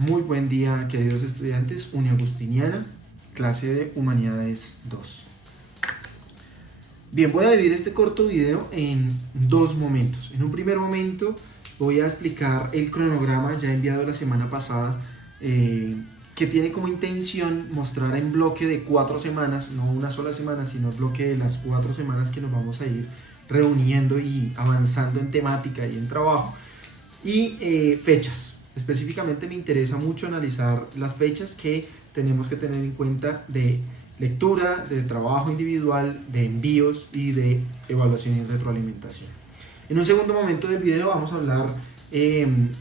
Muy buen día, queridos estudiantes. Uniagustiniana, clase de Humanidades 2. Bien, voy a dividir este corto video en dos momentos. En un primer momento voy a explicar el cronograma ya enviado la semana pasada, que tiene como intención mostrar en bloque de 4 semanas, no una sola semana, sino el bloque de las 4 semanas que nos vamos a ir reuniendo y avanzando en temática y en trabajo, y fechas. Específicamente me interesa mucho analizar las fechas que tenemos que tener en cuenta de lectura, de trabajo individual, de envíos y de evaluación y retroalimentación. En un segundo momento del video vamos a hablar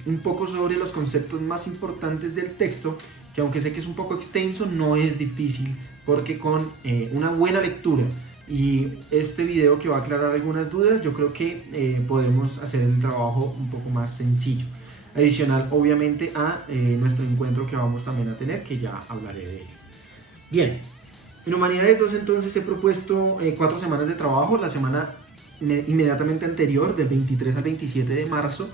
un poco sobre los conceptos más importantes del texto, que aunque sé que es un poco extenso, no es difícil, porque con una buena lectura y este video que va a aclarar algunas dudas, yo creo que podemos hacer el trabajo un poco más sencillo. Adicional, obviamente, a nuestro encuentro que vamos también a tener, que ya hablaré de ello. Bien, en Humanidades 2 entonces he propuesto 4 semanas de trabajo. La semana inmediatamente anterior, del 23 al 27 de marzo,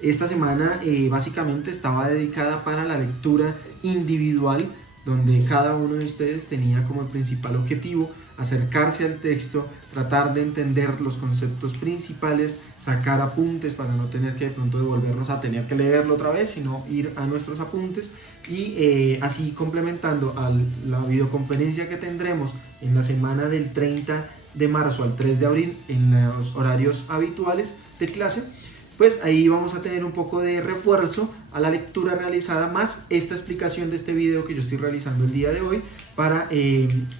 esta semana básicamente estaba dedicada para la lectura individual, donde cada uno de ustedes tenía como el principal objetivo acercarse al texto, tratar de entender los conceptos principales, sacar apuntes para no tener que de pronto devolvernos a tener que leerlo otra vez, sino ir a nuestros apuntes y así complementando a la videoconferencia que tendremos en la semana del 30 de marzo al 3 de abril en los horarios habituales de clase. Pues ahí vamos a tener un poco de refuerzo a la lectura realizada, más esta explicación de este video que yo estoy realizando el día de hoy, para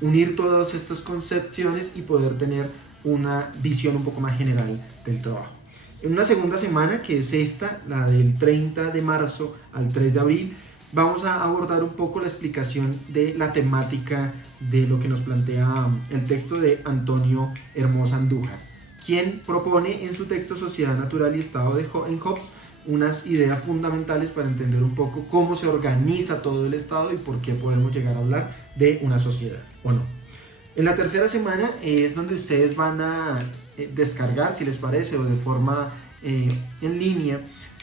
unir todas estas concepciones y poder tener una visión un poco más general del trabajo. En una segunda semana, que es esta, la del 30 de marzo al 3 de abril, vamos a abordar un poco la explicación de la temática de lo que nos plantea el texto de Antonio Hermosa Andújar, quien propone en su texto Sociedad Natural y Estado en Hobbes unas ideas fundamentales para entender un poco cómo se organiza todo el Estado y por qué podemos llegar a hablar de una sociedad o no. En la tercera semana es donde ustedes van a descargar, si les parece, o de forma en línea,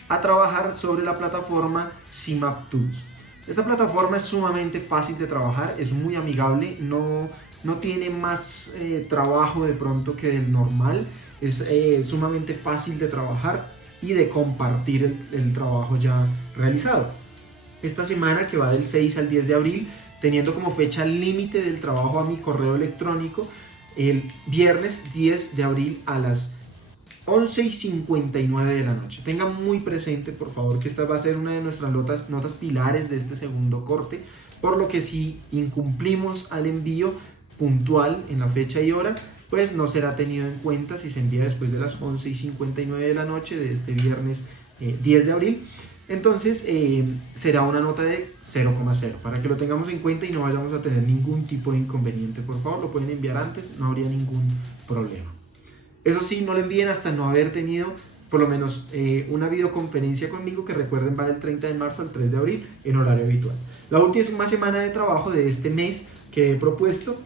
a trabajar sobre la plataforma CIMAP-Tools. Esta plataforma es sumamente fácil de trabajar, es muy amigable, no tiene más trabajo de pronto que del normal, es sumamente fácil de trabajar y de compartir el trabajo ya realizado. Esta semana, que va del 6 al 10 de abril, teniendo como fecha límite del trabajo a mi correo electrónico el viernes 10 de abril a las 11:59 de la noche. Tengan muy presente, por favor, que esta va a ser una de nuestras notas pilares de este segundo corte, por lo que si incumplimos al envío puntual en la fecha y hora, pues no será tenido en cuenta si se envía después de las 11:59 de la noche de este viernes 10 de abril. Entonces será una nota de 0,0 para que lo tengamos en cuenta y no vayamos a tener ningún tipo de inconveniente. Por favor, lo pueden enviar antes, no habría ningún problema. Eso sí, no lo envíen hasta no haber tenido por lo menos una videoconferencia conmigo, que recuerden va del 30 de marzo al 3 de abril en horario habitual. La última semana de trabajo de este mes que he propuesto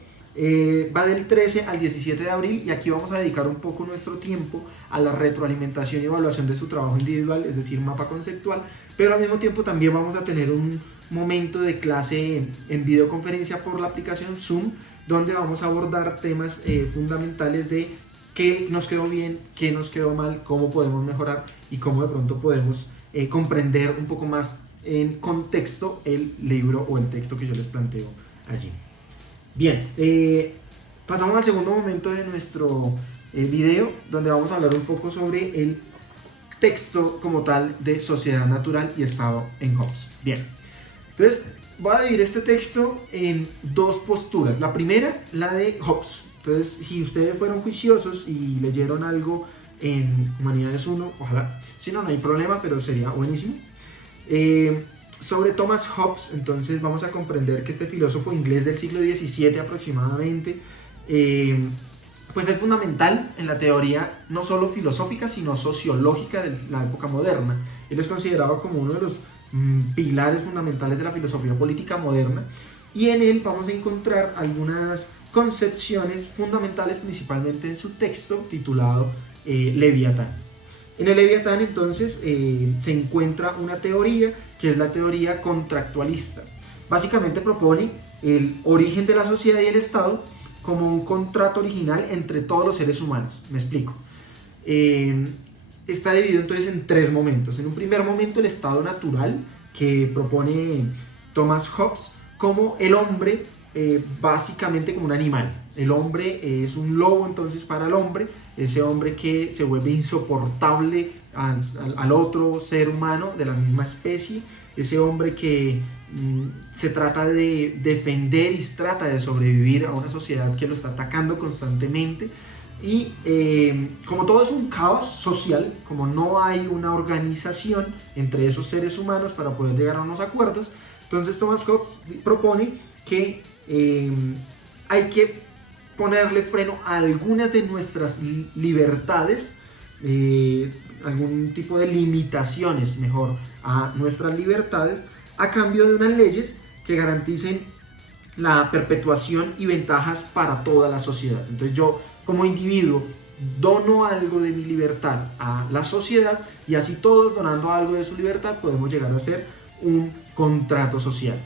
va del 13 al 17 de abril, y aquí vamos a dedicar un poco nuestro tiempo a la retroalimentación y evaluación de su trabajo individual, es decir, mapa conceptual, pero al mismo tiempo también vamos a tener un momento de clase en videoconferencia por la aplicación Zoom, donde vamos a abordar temas fundamentales de qué nos quedó bien, qué nos quedó mal, cómo podemos mejorar y cómo de pronto podemos comprender un poco más en contexto el libro o el texto que yo les planteo allí. Bien, pasamos al segundo momento de nuestro video, donde vamos a hablar un poco sobre el texto como tal de Sociedad Natural y Estado en Hobbes. Bien, entonces voy a dividir este texto en dos posturas. La primera, la de Hobbes. Entonces, si ustedes fueron juiciosos y leyeron algo en Humanidades 1, ojalá, si no, no hay problema, pero sería buenísimo. Sobre Thomas Hobbes, entonces vamos a comprender que este filósofo inglés del siglo XVII aproximadamente, pues es fundamental en la teoría no solo filosófica, sino sociológica de la época moderna. Él es considerado como uno de los pilares fundamentales de la filosofía política moderna, y en él vamos a encontrar algunas concepciones fundamentales, principalmente en su texto titulado Leviatán. En el Leviatán entonces se encuentra una teoría que es la teoría contractualista. Básicamente propone el origen de la sociedad y el Estado como un contrato original entre todos los seres humanos. Me explico. Está dividido entonces en tres momentos. En un primer momento el estado natural que propone Thomas Hobbes como el hombre básicamente como un animal. El hombre es un lobo entonces para el hombre, ese hombre que se vuelve insoportable al otro ser humano de la misma especie, ese hombre que se trata de defender y trata de sobrevivir a una sociedad que lo está atacando constantemente. Y como todo es un caos social, como no hay una organización entre esos seres humanos para poder llegar a unos acuerdos, entonces Thomas Hobbes propone que hay que ponerle freno a algunas de nuestras libertades, algún tipo de limitaciones, mejor, a nuestras libertades, a cambio de unas leyes que garanticen la perpetuación y ventajas para toda la sociedad. Entonces yo como individuo dono algo de mi libertad a la sociedad y así todos donando algo de su libertad podemos llegar a ser un contrato social.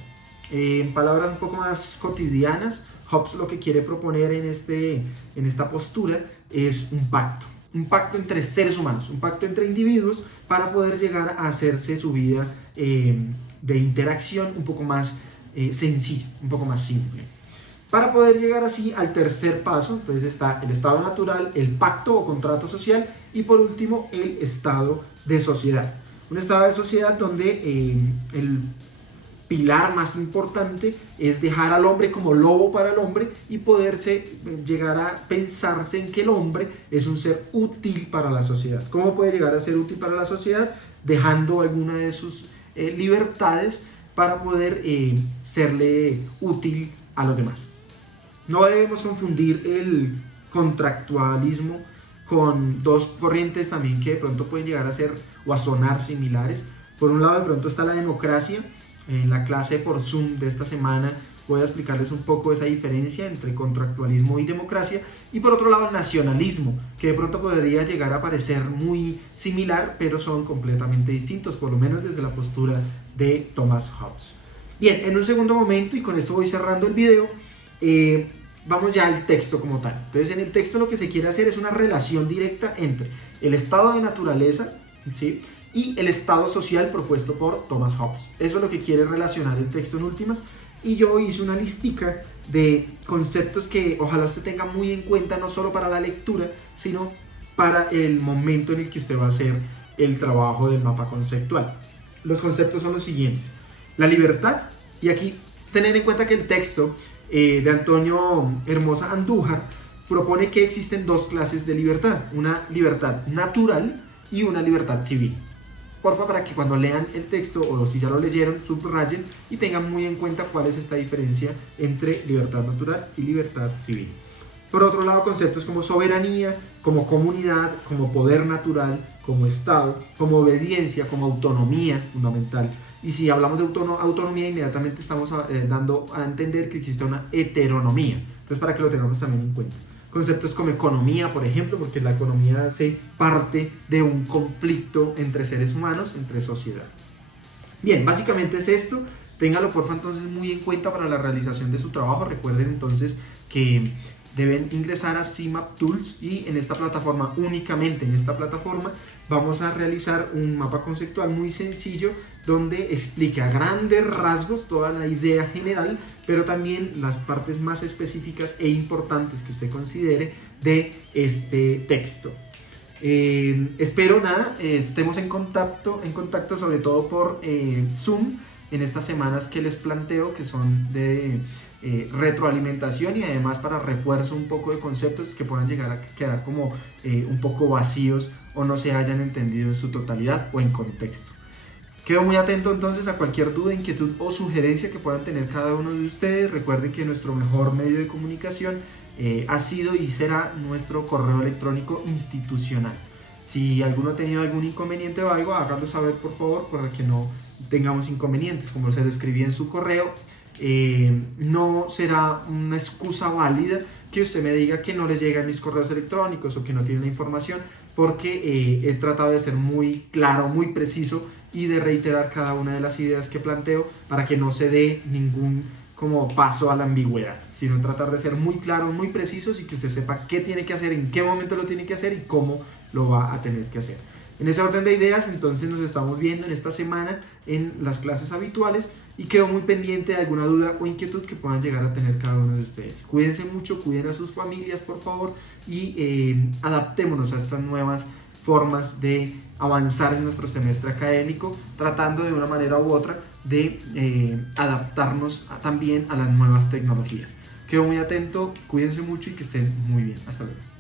En palabras un poco más cotidianas, Hobbes lo que quiere proponer en esta postura es un pacto entre seres humanos, un pacto entre individuos para poder llegar a hacerse su vida de interacción un poco más sencilla, un poco más simple. Para poder llegar así al tercer paso, entonces está el estado natural, el pacto o contrato social y por último el estado de sociedad. Un estado de sociedad donde el pilar más importante es dejar al hombre como lobo para el hombre y poderse llegar a pensarse en que el hombre es un ser útil para la sociedad. ¿Cómo puede llegar a ser útil para la sociedad? Dejando alguna de sus libertades para poder serle útil a los demás. No debemos confundir el contractualismo con dos corrientes también que de pronto pueden llegar a ser o a sonar similares. Por un lado de pronto está la democracia. En la clase por Zoom de esta semana voy a explicarles un poco esa diferencia entre contractualismo y democracia. Y por otro lado el nacionalismo, que de pronto podría llegar a parecer muy similar, pero son completamente distintos, por lo menos desde la postura de Thomas Hobbes. Bien, en un segundo momento, y con esto voy cerrando el video, vamos ya al texto como tal. Entonces en el texto lo que se quiere hacer es una relación directa entre el estado de naturaleza, ¿sí?, y el estado social propuesto por Thomas Hobbes. Eso es lo que quiere relacionar el texto en últimas. Y yo hice una listica de conceptos que ojalá usted tenga muy en cuenta, no solo para la lectura, sino para el momento en el que usted va a hacer el trabajo del mapa conceptual. Los conceptos son los siguientes. La libertad, y aquí tener en cuenta que el texto de Antonio Hermosa Andújar propone que existen dos clases de libertad, una libertad natural y una libertad civil. Porfa, para que cuando lean el texto o si ya lo leyeron, subrayen y tengan muy en cuenta cuál es esta diferencia entre libertad natural y libertad civil. Por otro lado, conceptos como soberanía, como comunidad, como poder natural, como Estado, como obediencia, como autonomía fundamental. Y si hablamos de autonomía, inmediatamente estamos dando a entender que existe una heteronomía. Entonces, para que lo tengamos también en cuenta. Conceptos como economía, por ejemplo, porque la economía hace parte de un conflicto entre seres humanos, entre sociedad. Bien, básicamente es esto. Téngalo porfa entonces muy en cuenta para la realización de su trabajo. Recuerden entonces que deben ingresar a CMAP Tools y en esta plataforma, únicamente en esta plataforma, vamos a realizar un mapa conceptual muy sencillo donde explica a grandes rasgos toda la idea general, pero también las partes más específicas e importantes que usted considere de este texto. Espero estemos en contacto sobre todo por Zoom en estas semanas que les planteo, que son de retroalimentación y además para refuerzo un poco de conceptos que puedan llegar a quedar como un poco vacíos o no se hayan entendido en su totalidad o en contexto. Quedo muy atento entonces a cualquier duda, inquietud o sugerencia que puedan tener cada uno de ustedes. Recuerden que nuestro mejor medio de comunicación ha sido y será nuestro correo electrónico institucional. Si alguno ha tenido algún inconveniente o algo, háganlo saber por favor para que no tengamos inconvenientes. Como se lo escribí en su correo, no será una excusa válida que usted me diga que no le llegan mis correos electrónicos o que no tiene la información, porque he tratado de ser muy claro, muy preciso y de reiterar cada una de las ideas que planteo para que no se dé ningún como paso a la ambigüedad, sino tratar de ser muy claros, muy precisos y que usted sepa qué tiene que hacer, en qué momento lo tiene que hacer y cómo lo va a tener que hacer. En ese orden de ideas, entonces nos estamos viendo en esta semana en las clases habituales y quedo muy pendiente de alguna duda o inquietud que puedan llegar a tener cada uno de ustedes. Cuídense mucho, cuiden a sus familias, por favor, y adaptémonos a estas nuevas formas de avanzar en nuestro semestre académico, tratando de una manera u otra de adaptarnos también a las nuevas tecnologías. Quedo muy atento, cuídense mucho y que estén muy bien. Hasta luego.